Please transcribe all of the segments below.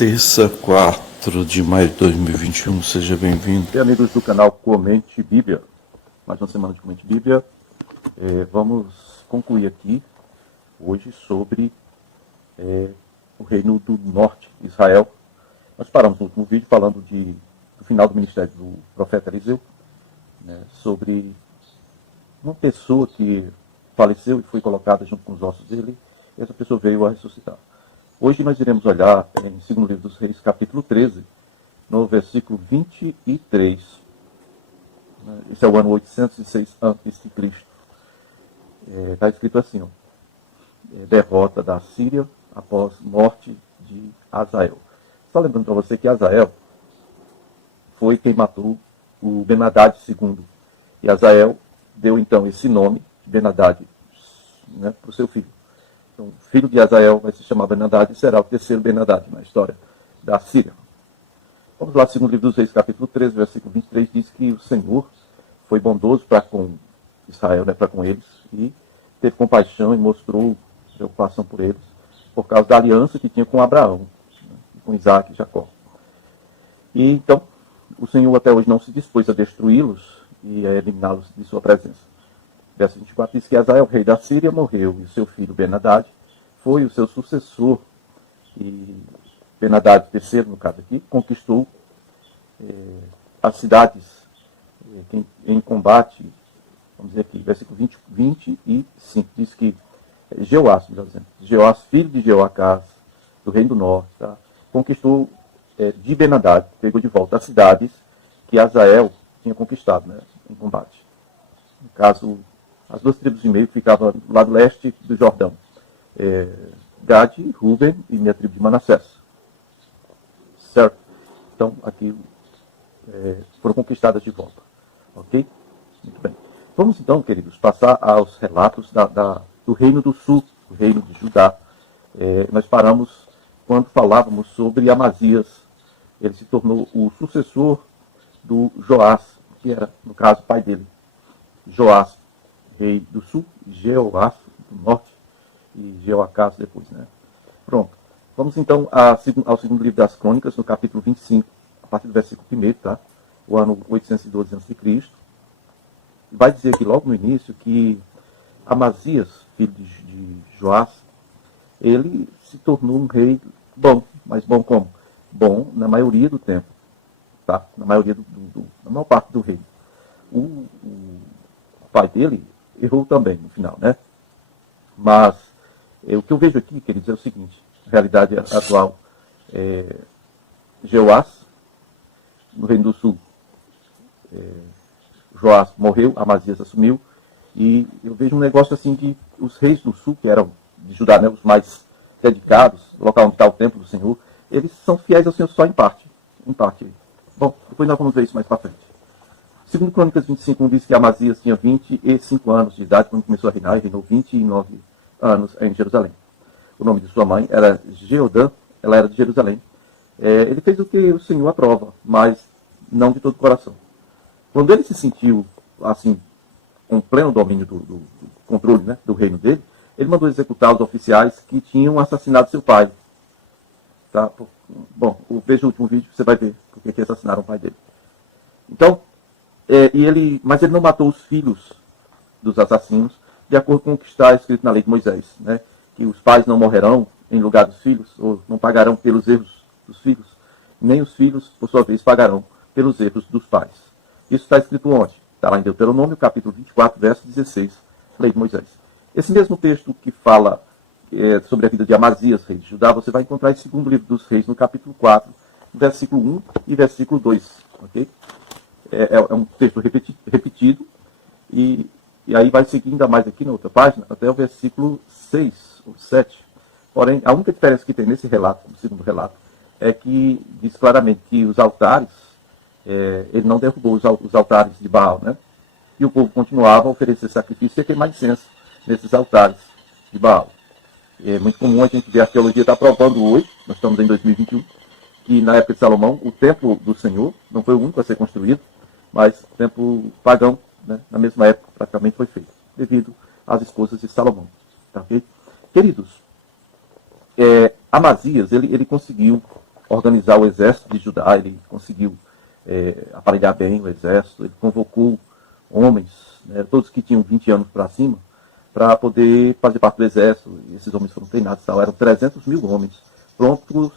Terça, 4 de maio de 2021, seja bem-vindo. E amigos do canal Comente Bíblia, mais uma semana de Comente Bíblia. Vamos concluir aqui hoje sobre o reino do norte, Israel. Nós paramos no último vídeo falando do final do ministério do profeta Eliseu, né, sobre uma pessoa que faleceu e foi colocada junto com os ossos dele, e essa pessoa veio a ressuscitar. Hoje nós iremos olhar em 2º livro dos Reis, capítulo 13, no versículo 23. Esse é o ano 806 a.C. Está escrito assim, derrota da Síria após morte de Azael. Só lembrando para você que Azael foi quem matou o Ben-Hadad II. E Azael deu então esse nome, Ben-Hadad, né, para o seu filho. Então, o filho de Azael vai se chamar Ben-Hadad e será o terceiro Ben-Hadad na história da Síria. Vamos lá, 2º livro dos Reis, capítulo 13, versículo 23, diz que o Senhor foi bondoso para com Israel, né, para com eles, e teve compaixão e mostrou preocupação por eles, por causa da aliança que tinha com Abraão, né, com Isaac e Jacó. E então, o Senhor até hoje não se dispôs a destruí-los e a eliminá-los de sua presença. Verso 24 diz que Azael, rei da Síria, morreu, e o seu filho Ben-Hadad foi o seu sucessor. E Ben-Hadad, terceiro no caso aqui, conquistou as cidades em combate, vamos dizer aqui, versículo 25, diz que Jeoás, filho de Jeoacás, do reino do norte, tá, conquistou de Ben-Hadad, pegou de volta as cidades que Azael tinha conquistado, né, em combate. No caso, as duas tribos de meio que ficavam do lado leste do Jordão. Gade, Ruben e minha tribo de Manassés. Certo? Então, aqui foram conquistadas de volta. Ok? Muito bem. Vamos então, queridos, passar aos relatos do reino do sul, o reino de Judá. Nós paramos quando falávamos sobre Amazias. Ele se tornou o sucessor do Joás, que era, no caso, pai dele. Joás, rei do sul, Jeoás do norte e Jeoacás depois, né? Pronto. Vamos então ao 2º livro das Crônicas, no capítulo 25, a partir do versículo 1, tá? O ano 812 a.C. Vai dizer aqui logo no início que Amazias, filho de Joás, ele se tornou um rei bom, mas bom como? Bom na maioria do tempo, tá? Na maioria na maior parte do reino. O pai dele errou também no final, né? Mas o que eu vejo aqui, queridos, é o seguinte: a realidade atual, Jeoás, no Reino do Sul, Joás morreu, Amazias assumiu, e eu vejo um negócio assim de os reis do Sul, que eram de Judá, né, os mais dedicados, o local onde está o templo do Senhor, eles são fiéis ao Senhor só em parte. Em parte. Bom, depois nós vamos ver isso mais para frente. 2 Crônicas 25 diz que Amazias tinha 25 anos de idade quando começou a reinar, e reinou 29 anos em Jerusalém. O nome de sua mãe era Jeodã, ela era de Jerusalém. Ele fez o que o Senhor aprova, mas não de todo o coração. Quando ele se sentiu, assim, com pleno domínio do controle, né, do reino dele, ele mandou executar os oficiais que tinham assassinado seu pai. Tá? Bom, veja o último vídeo, você vai ver porque que assassinaram o pai dele. Então, mas ele não matou os filhos dos assassinos, de acordo com o que está escrito na lei de Moisés, né? Que os pais não morrerão em lugar dos filhos, ou não pagarão pelos erros dos filhos, nem os filhos, por sua vez, pagarão pelos erros dos pais. Isso está escrito onde? Está lá em Deuteronômio, capítulo 24, verso 16, lei de Moisés. Esse mesmo texto que fala sobre a vida de Amazias, rei de Judá, você vai encontrar em 2º livro dos Reis, no capítulo 4, versículo 1 e versículo 2, ok? É um texto repetido, e aí vai seguir ainda mais aqui na outra página, até o versículo 6 ou 7. Porém, a única diferença que tem nesse relato, no segundo relato, é que diz claramente que os altares, ele não derrubou os altares de Baal, né? E o povo continuava a oferecer sacrifício e a queimar incenso nesses altares de Baal. É muito comum a gente ver a arqueologia está provando hoje, nós estamos em 2021, que na época de Salomão, o templo do Senhor não foi o único a ser construído, mas o templo pagão, né, na mesma época, praticamente foi feito, devido às esposas de Salomão. Tá, okay? Queridos, Amazias, ele conseguiu organizar o exército de Judá, ele conseguiu aparelhar bem o exército, ele convocou homens, né, todos que tinham 20 anos para cima, para poder fazer parte do exército. E esses homens foram treinados, eram 300 mil homens prontos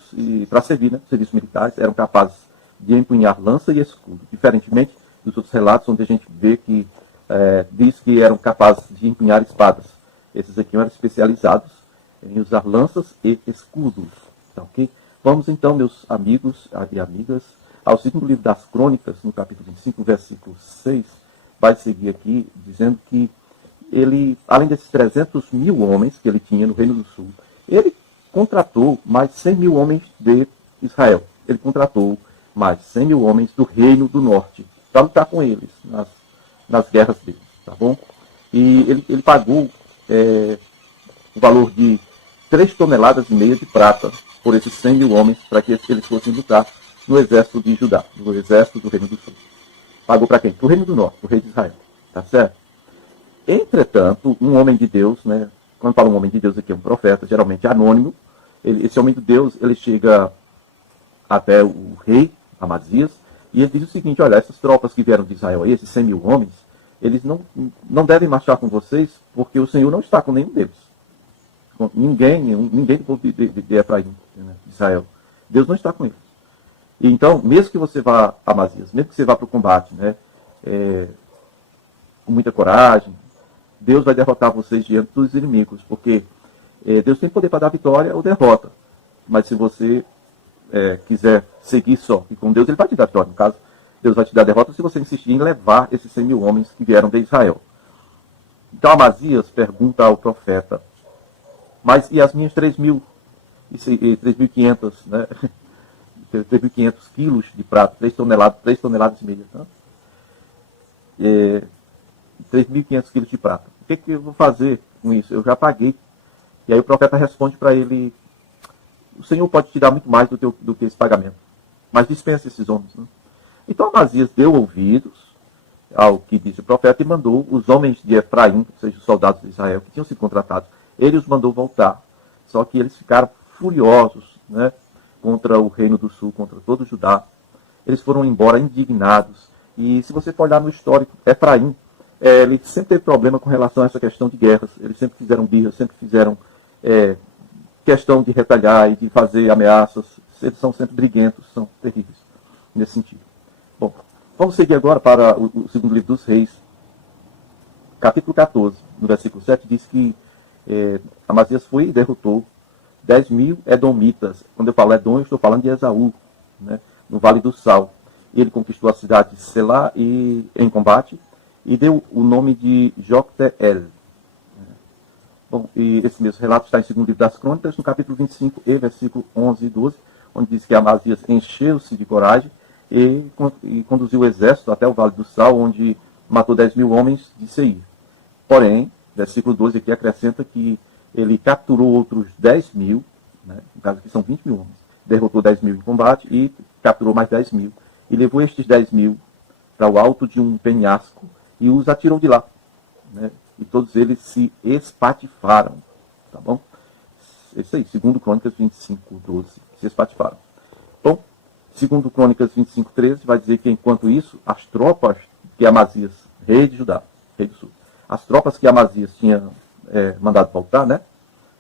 para servir, né, serviços militares, eram capazes de empunhar lança e escudo, diferentemente dos outros relatos onde a gente vê que diz que eram capazes de empunhar espadas. Esses aqui eram especializados em usar lanças e escudos. Tá, ok? Vamos então, meus amigos e amigas, ao segundo livro das Crônicas, no capítulo 25, versículo 6, vai seguir aqui dizendo que ele, além desses 300 mil homens que ele tinha no Reino do Sul, ele contratou mais 100 mil homens de Israel. Ele contratou mais 100 mil homens do Reino do Norte para lutar com eles nas guerras deles, tá bom? E ele pagou o valor de 3,5 toneladas de prata por esses 100 mil homens para que eles fossem lutar no exército de Judá, no exército do Reino do Sul. Pagou para quem? Para o Reino do Norte, o rei de Israel, tá certo? Entretanto, um homem de Deus, né? Quando fala um homem de Deus aqui é um profeta, geralmente anônimo. Esse homem de Deus, ele chega até o rei Amazias e ele diz o seguinte: olha, essas tropas que vieram de Israel aí, esses 100 mil homens, eles não devem marchar com vocês porque o Senhor não está com nenhum deles. Com ninguém do povo de Efraim, né, de Israel. Deus não está com eles. E então, mesmo que você vá a Amazias, mesmo que você vá para o combate, né, com muita coragem, Deus vai derrotar vocês diante dos inimigos, porque Deus tem poder para dar vitória ou derrota. Mas se você quiser seguir só e com Deus, ele vai te dar vitória. No caso, Deus vai te dar derrota se você insistir em levar esses 100 mil homens que vieram de Israel. Então Amazias pergunta ao profeta: mas e as minhas 3.500, né? 3.500 quilos de prata, 3 toneladas e meia. Tá? 3.500 quilos de prata. O que eu vou fazer com isso? Eu já paguei. E aí o profeta responde para ele: o Senhor pode te dar muito mais do que esse pagamento, mas dispensa esses homens. Né? Então Amazias deu ouvidos ao que disse o profeta e mandou os homens de Efraim, ou seja, os soldados de Israel que tinham sido contratados, ele os mandou voltar. Só que eles ficaram furiosos, né, contra o Reino do Sul, contra todo o Judá. Eles foram embora indignados. E se você for olhar no histórico, Efraim, ele sempre teve problema com relação a essa questão de guerras. Eles sempre fizeram birras, sempre fizeram questão de retalhar e de fazer ameaças. Eles são sempre briguentos, são terríveis nesse sentido. Bom, vamos seguir agora para o segundo livro dos Reis, capítulo 14, no versículo 7, diz que Amazias foi e derrotou 10 mil edomitas. Quando eu falo Edom, eu estou falando de Esaú, né, no Vale do Sal. Ele conquistou a cidade de Selá em combate e deu o nome de Jocteel. Bom, e esse mesmo relato está em 2º livro das Crônicas, no capítulo 25, versículo 11 e 12, onde diz que Amazias encheu-se de coragem e conduziu o exército até o Vale do Sal, onde matou 10 mil homens de Seir. Porém, versículo 12 aqui acrescenta que ele capturou outros 10 mil, né, no caso aqui são 20 mil homens, derrotou 10 mil em combate e capturou mais 10 mil. E levou estes 10 mil para o alto de um penhasco e os atirou de lá. Né, e todos eles se espatifaram. Tá bom? Isso aí, 2 Crônicas 25, 12, se espatifaram. Bom, 2 Crônicas 25, 13, vai dizer que enquanto isso, as tropas que Amazias, rei de Judá, rei do sul, as tropas que Amazias tinha mandado voltar, né,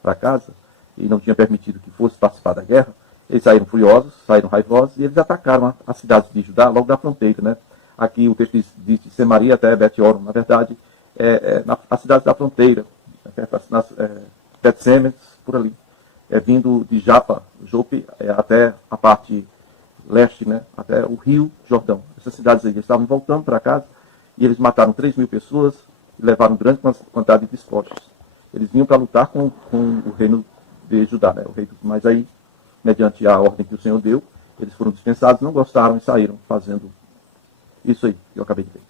para casa, e não tinha permitido que fosse participar da guerra, eles saíram furiosos, saíram raivosos, e eles atacaram as cidades de Judá, logo da fronteira. Né? Aqui o texto diz de Semaria até Bet-Horon, na verdade, as cidades da fronteira, Bet-Semes, por ali, vindo de Jope, até a parte leste, né, até o rio Jordão. Essas cidades aí, eles estavam voltando para casa, e eles mataram 3 mil pessoas, e levaram grande quantidade de despojos. Eles vinham para lutar com o reino de Judá, né, o rei. Mas aí, mediante a ordem que o Senhor deu, eles foram dispensados, não gostaram e saíram fazendo isso aí que eu acabei de ver.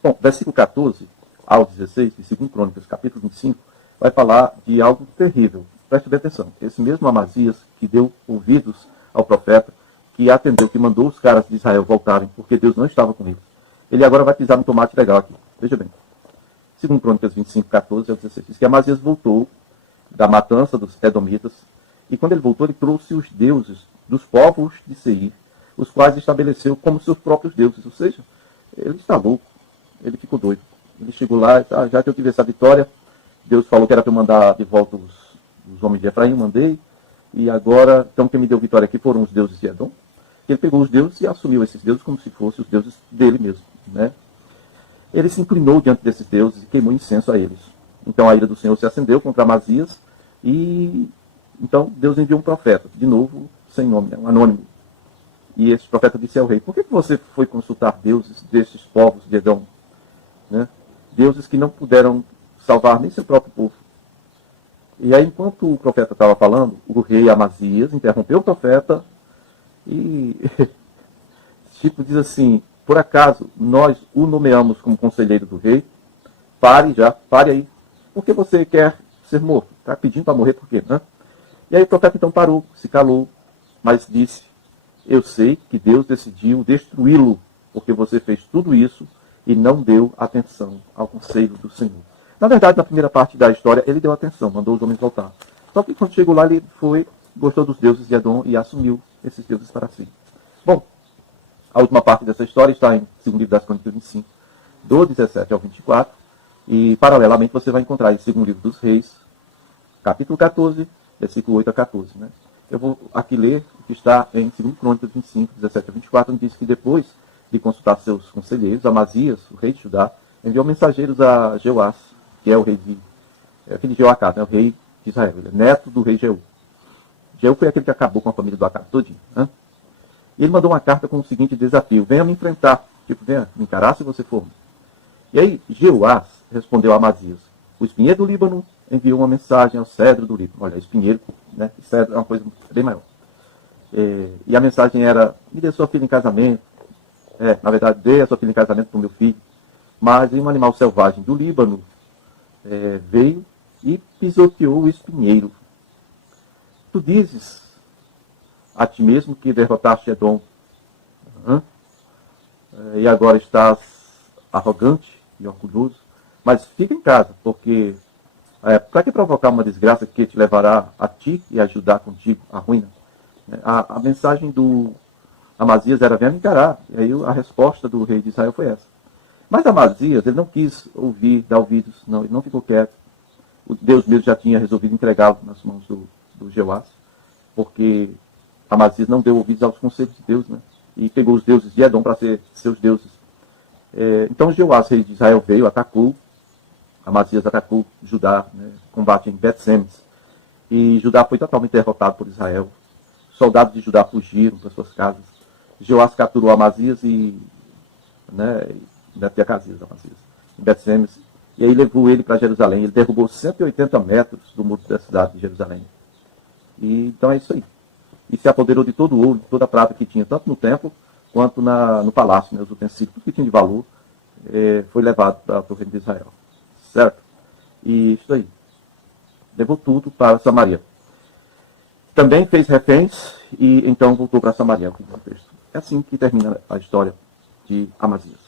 Bom, versículo 14 ao 16, de 2 Crônicas, capítulo 25, vai falar de algo terrível. Preste bem atenção. Esse mesmo Amazias que deu ouvidos ao profeta, que atendeu, que mandou os caras de Israel voltarem, porque Deus não estava com eles. Ele agora vai pisar no tomate legal aqui. Veja bem. 2 Crônicas 25, 14 ao 16. Diz que Amazias voltou da matança dos edomitas E quando ele voltou, ele trouxe os deuses dos povos de Seir, os quais estabeleceu como seus próprios deuses. Ou seja, ele está louco, ele ficou doido. Ele chegou lá, já que eu tive essa vitória, Deus falou que era para eu mandar de volta os homens de Efraim, eu mandei. E agora, então quem me deu vitória aqui foram os deuses de Edom. Ele pegou os deuses e assumiu esses deuses como se fossem os deuses dele mesmo, né? Ele se inclinou diante desses deuses e queimou incenso a eles. Então a ira do Senhor se acendeu contra Amazias e então Deus enviou um profeta, de novo, sem nome, um anônimo. E esse profeta disse ao rei: por que você foi consultar deuses destes povos de Edom? Né? Deuses que não puderam salvar nem seu próprio povo. E aí, enquanto o profeta estava falando, o rei Amazias interrompeu o profeta e tipo diz assim: por acaso nós o nomeamos como conselheiro do rei? Pare aí. Por que você quer ser morto? Está pedindo para morrer por quê? Né? E aí o profeta então parou, se calou, mas disse: eu sei que Deus decidiu destruí-lo, porque você fez tudo isso e não deu atenção ao conselho do Senhor. Na verdade, na primeira parte da história, ele deu atenção, mandou os homens voltar. Só que quando chegou lá, ele gostou dos deuses de Edom e assumiu esses deuses para si. Bom, a última parte dessa história está em 2 livro das Crônicas 25, do 17 ao 24. E, paralelamente, você vai encontrar em 2 livro dos Reis, capítulo 14, versículo 8 a 14. Né? Eu vou aqui ler o que está em 2 Crônicas 25, 17 a 24, onde diz que depois de consultar seus conselheiros, Amazias, o rei de Judá, enviou mensageiros a Jeoás, que é o rei filho de Jeoacás, né? O rei de Israel, ele é neto do rei Jeú. Jeú foi aquele que acabou com a família do Acás todinho. Né? E ele mandou uma carta com o seguinte desafio: venha me enfrentar, venha me encarar se você for. E aí Jeoás respondeu a Amazias: o espinheiro do Líbano enviou uma mensagem ao cedro do Líbano. Olha, espinheiro, né? Cedro é uma coisa bem maior. E a mensagem era: me dê sua filha em casamento. Na verdade, dê a sua filha em casamento para o meu filho. Mas um animal selvagem do Líbano veio e pisoteou o espinheiro. Tu dizes a ti mesmo que derrotaste Edom, e agora estás arrogante e orgulhoso, mas fica em casa, porque para que provocar uma desgraça que te levará a ti e ajudar contigo a ruína? A mensagem do Amazias era: venha me encarar. E aí a resposta do rei de Israel foi essa. Mas Amazias, ele não quis dar ouvidos, não, ele não ficou quieto. O Deus mesmo já tinha resolvido entregá-lo nas mãos do Jeoás, porque Amazias não deu ouvidos aos conselhos de Deus, né? E pegou os deuses de Edom para ser seus deuses. Então Jeoás, rei de Israel, veio, atacou. Amazias atacou Judá, né? Combate em Bet-Semes. E Judá foi totalmente derrotado por Israel. Soldados de Judá fugiram para suas casas. Jeoás capturou Amazias e em Bet-Semes, e aí levou ele para Jerusalém. Ele derrubou 180 metros do muro da cidade de Jerusalém. E então é isso aí. E se apoderou de todo o ouro, de toda a prata que tinha, tanto no templo quanto no palácio, né, os utensílios, tudo que tinha de valor, foi levado para o reino de Israel. Certo? E isso aí. Levou tudo para Samaria. Também fez reféns e então voltou para Samaria. É assim que termina a história de Amazias.